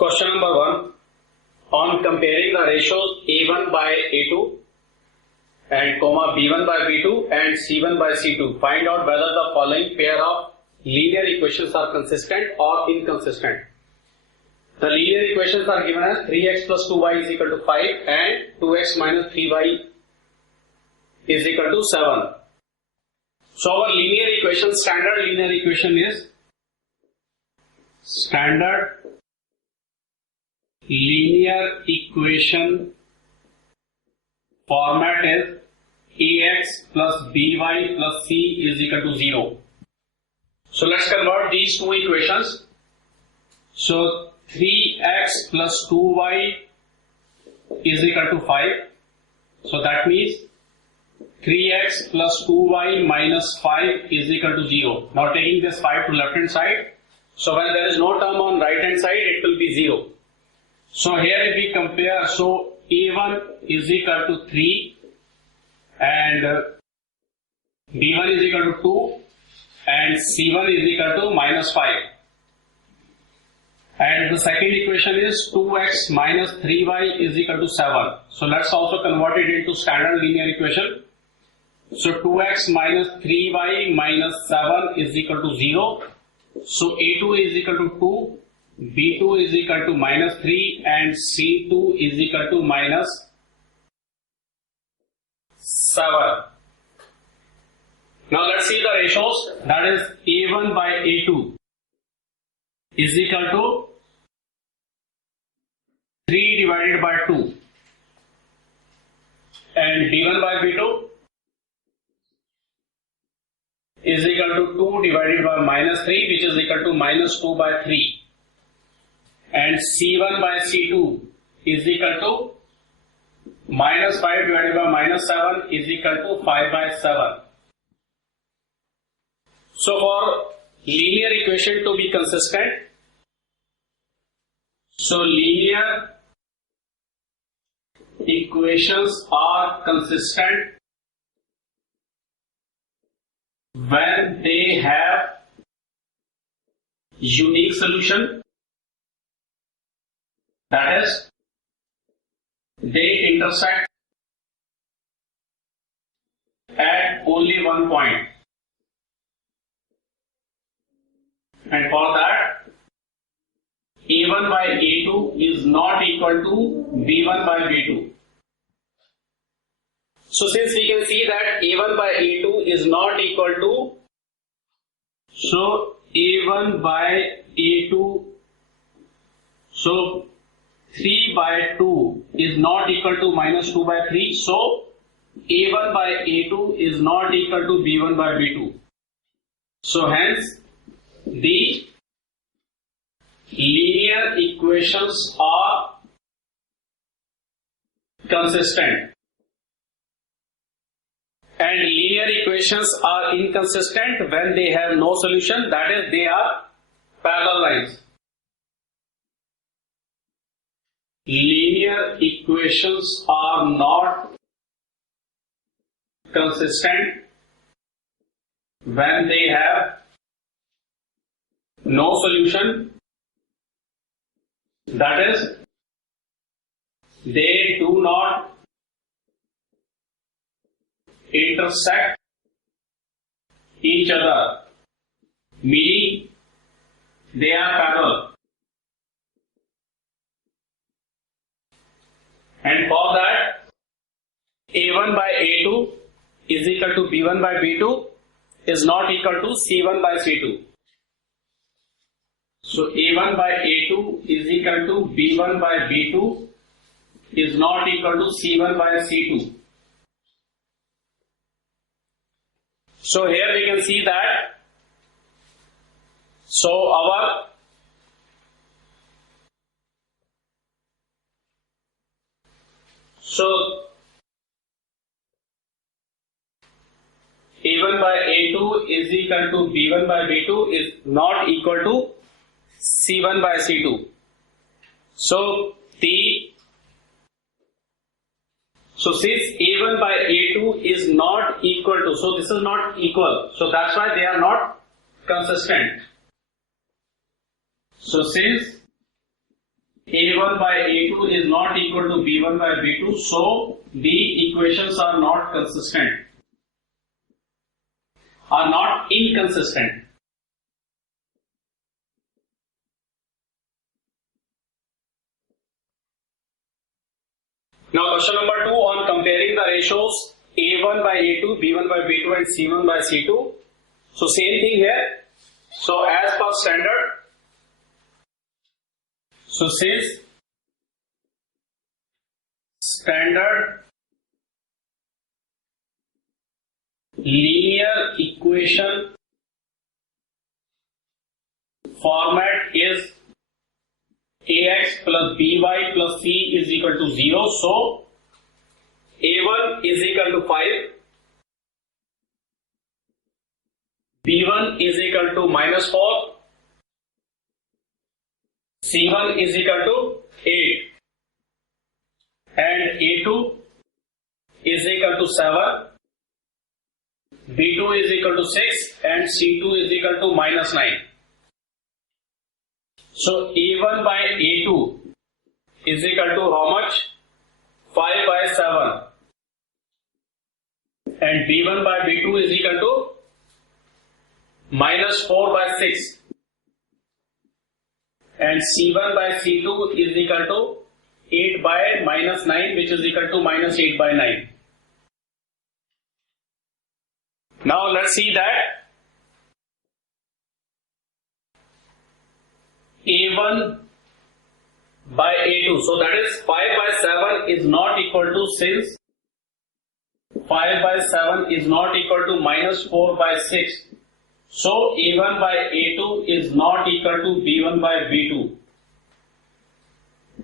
Question number 1. On comparing the ratios A1 by A2 and B1 by B2 and C1 by C2, find out whether the following pair of linear equations are consistent or inconsistent. The linear equations are given as 3x plus 2y is equal to 5 and 2x minus 3y is equal to 7. So our linear equation, standard linear equation is standard linear equation format is ax plus by plus c is equal to 0. So let's convert these two equations. So 3x plus 2y is equal to 5. So that means 3x plus 2y minus 5 is equal to 0. Now taking this 5 to left hand side. So when there is no term on right hand side, it will be 0. So here if we compare, so a1 is equal to 3 and b1 is equal to 2 and c1 is equal to minus 5. And the second equation is 2x minus 3y is equal to 7. So let's also convert it into standard linear equation. So 2x minus 3y minus 7 is equal to 0. So a2 is equal to 2. B2 is equal to minus 3 and C2 is equal to minus 7. Now let's see the ratios. That is A1 by A2 is equal to 3 divided by 2 and B1 by B2 is equal to 2 divided by minus 3, which is equal to minus 2 by 3. And C1 by C2 is equal to minus 5 divided by minus 7 is equal to 5 by 7. So for linear equation to be consistent, so linear equations are consistent when they have unique solution. That is, they intersect at only one point. And for that, A1 by A2 is not equal to B1 by B2. So since we can see that A1 by A2 is not equal to, so A1 by A2, so 3 by 2 is not equal to minus 2 by 3. So A1 by A2 is not equal to B1 by B2. So hence the linear equations are consistent. And linear equations are inconsistent when they have no solution, that is, they are parallel lines. Linear equations are not consistent when they have no solution, that is, they do not intersect each other, meaning they are parallel. And for that, A1 by A2 is equal to B1 by B2 is not equal to C1 by C2. So A1 by A2 is equal to B1 by B2 is not equal to C1 by C2. So here we can see that, so our A1 by A2 is equal to B1 by B2 is not equal to C1 by C2. So since A1 by A2 is not equal to, so this is not equal, so that's why they are not consistent. So since A1 by A2 is not equal to B1 by B2, so the equations are not consistent, are not inconsistent. Now question number 2 on comparing the ratios A1 by A2, B1 by B2 and C1 by C2. So same thing here. So as per standard, so since standard linear equation format is ax plus by plus c is equal to 0. So a1 is equal to 5, b1 is equal to minus 4, c1 is equal to 8, and a2 is equal to 7, b2 is equal to 6, and c2 is equal to minus 9. So a1 by a2 is equal to how much? 5 by 7, and b1 by b2 is equal to minus 4 by 6, and c1 by c2 is equal to 8 by minus 9, which is equal to minus 8 by 9. Now let's see that a1 by a2, so that is 5 by 7 is not equal to, since 5 by 7 is not equal to minus 4 by 6, so a1 by a2 is not equal to b1 by b2.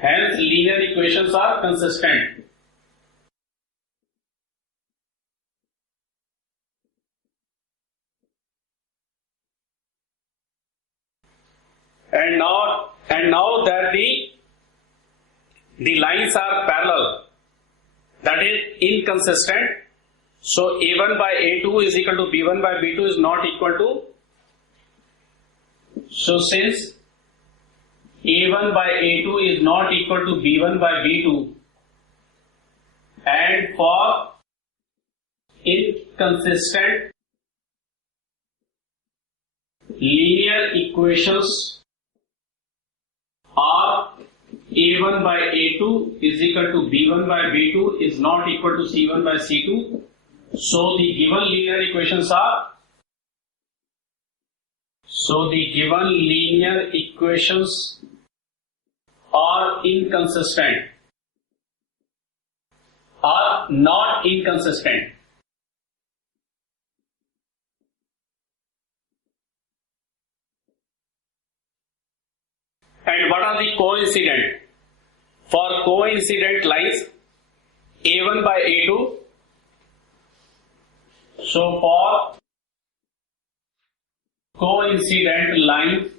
Hence linear equations are consistent. And now that the lines are parallel, that is inconsistent, so a1 by a2 is equal to b1 by b2 is not equal to, so since a1 by a2 is not equal to b1 by b2, and for inconsistent linear equations are a1 by a2 is equal to b1 by b2 is not equal to c1 by c2, so the given linear equations are, inconsistent, are not inconsistent. And what are the coincident? For coincident lines, a1 by a2, so for coincident lines,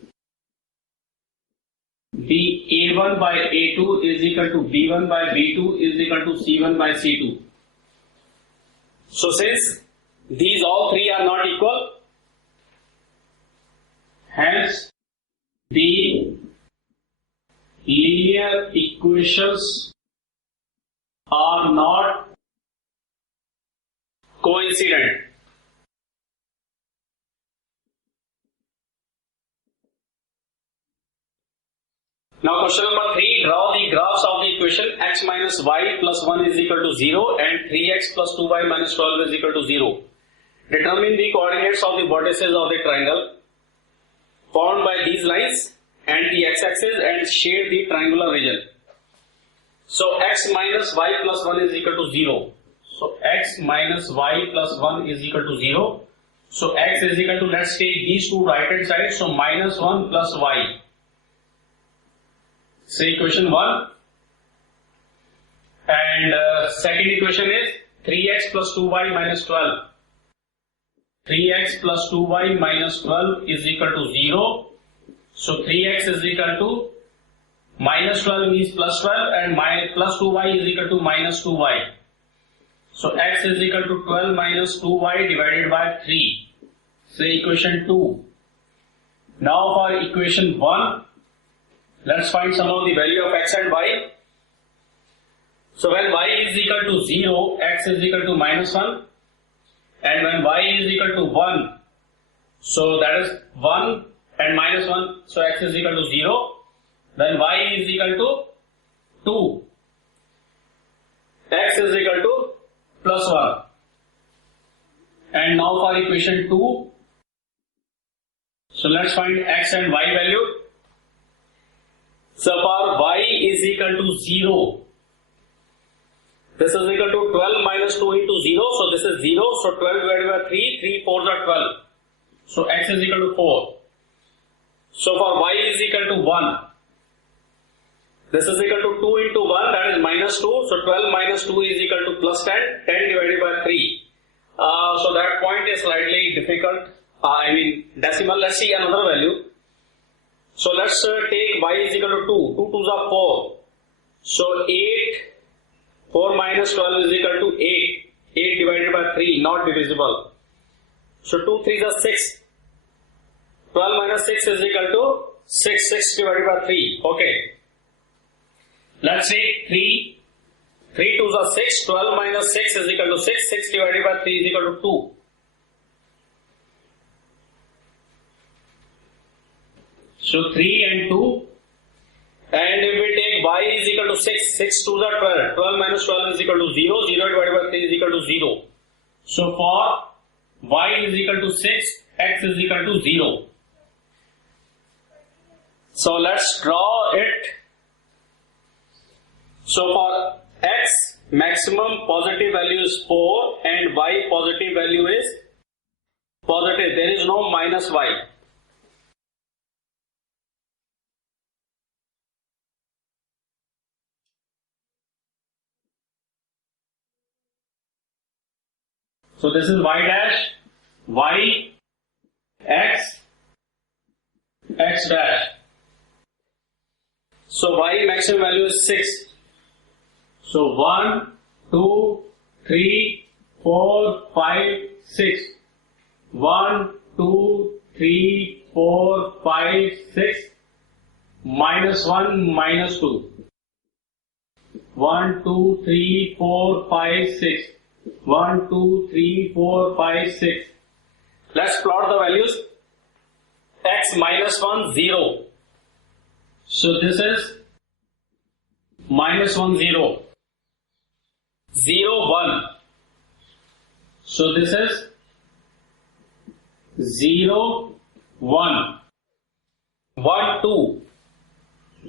the a1 by a2 is equal to b1 by b2 is equal to c1 by c2. So since these all three are not equal, hence the linear equations are not coincident. Now question number 3, draw the graphs of the equation x minus y plus 1 is equal to 0 and 3x plus 2y minus 12 is equal to 0. Determine the coordinates of the vertices of the triangle formed by these lines and the x-axis and shade the triangular region. So x minus y plus 1 is equal to 0. So x minus y plus 1 is equal to 0. So x is equal to, let's take these two right hand sides, so minus 1 plus y. Say equation 1, and second equation is 3x plus 2y minus 12. 3x plus 2y minus 12 is equal to 0. So 3x is equal to minus 12 means plus 12 and plus 2y is equal to minus 2y. So x is equal to 12 minus 2y divided by 3. Say equation 2. Now for equation 1, Let's find some of the value of x and y. So when y is equal to 0, x is equal to minus 1, and when y is equal to 1, so that is 1 and minus 1, so x is equal to 0, then y is equal to 2, x is equal to plus 1. And now for equation 2, so let's find x and y value. So for y is equal to 0, this is equal to 12 minus 2 into 0, so this is 0, so 12 divided by 3, 3 4s are 12. So x is equal to 4. So for y is equal to 1, this is equal to 2 into 1, that is minus 2, so 12 minus 2 is equal to plus 10, 10 divided by 3. So that point is slightly difficult, decimal. Let's see another value. So let's take y is equal to 2, 2 2s are 4, so 8, 4 minus 12 is equal to 8, 8 divided by 3, not divisible. So 2 3s are 6, 12 minus 6 is equal to 6, 6 divided by 3, okay. Let's take 3, 3 2s are 6, 12 minus 6 is equal to 6, 6 divided by 3 is equal to 2. So 3 and 2, and if we take y is equal to 6, 6 2s are 12, 12 minus 12 is equal to 0, 0 divided by 3 is equal to 0. So for y is equal to 6, x is equal to 0. So let's draw it. So for x, maximum positive value is 4 and y positive value is positive. There is no minus y. So this is y dash, y, x, x dash. So y maximum value is 6. So 1, 2, 3, 4, 5, 6. 1, 2, 3, 4, 5, 6. Minus 1, minus 2. 1, 2, 3, 4, 5, 6. 1, 2, 3, 4, 5, 6. Let's plot the values. X minus 1, 0. So this is minus 1, 0. 0, 1. So this is 0, 1. 1, 2.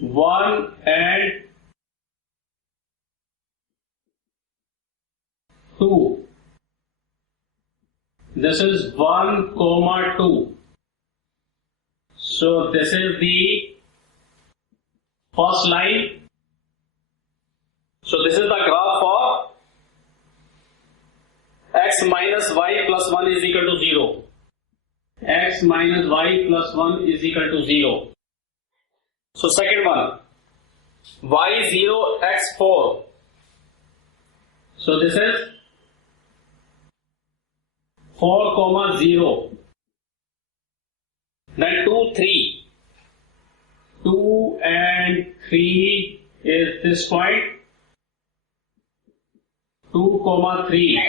1 and 2. This is 1, 2. So this is the first line. So this is the graph for x minus y plus 1 is equal to 0. X minus y plus 1 is equal to 0. So second one, y 0, x 4. So this is 4, 0. Then 2, 3. 2 and 3 is this point. 2, 3.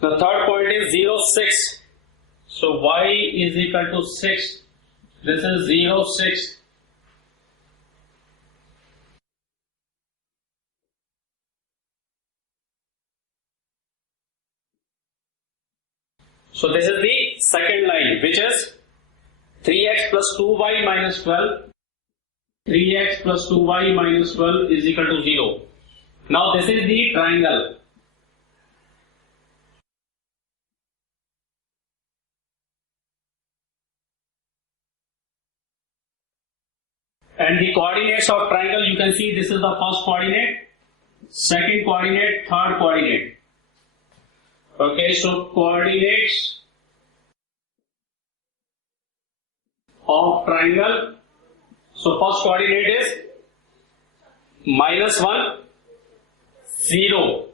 The third point is 0, 6. So y is equal to 6. This is 0, 6. So this is the second line, which is 3x plus 2y minus 12. 3x plus 2y minus 12 is equal to 0. Now this is the triangle. And the coordinates of triangle, you can see this is the first coordinate, second coordinate, third coordinate. Okay, so coordinates of triangle. So first coordinate is minus 1, 0.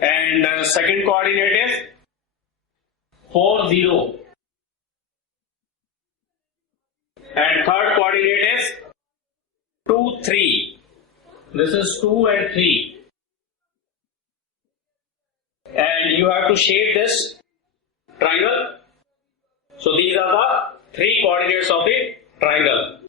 And second coordinate is 4, 0. And third coordinate is 2, 3. This is 2 and 3. And you have to shape this triangle. So these are the 3 coordinates of the triangle.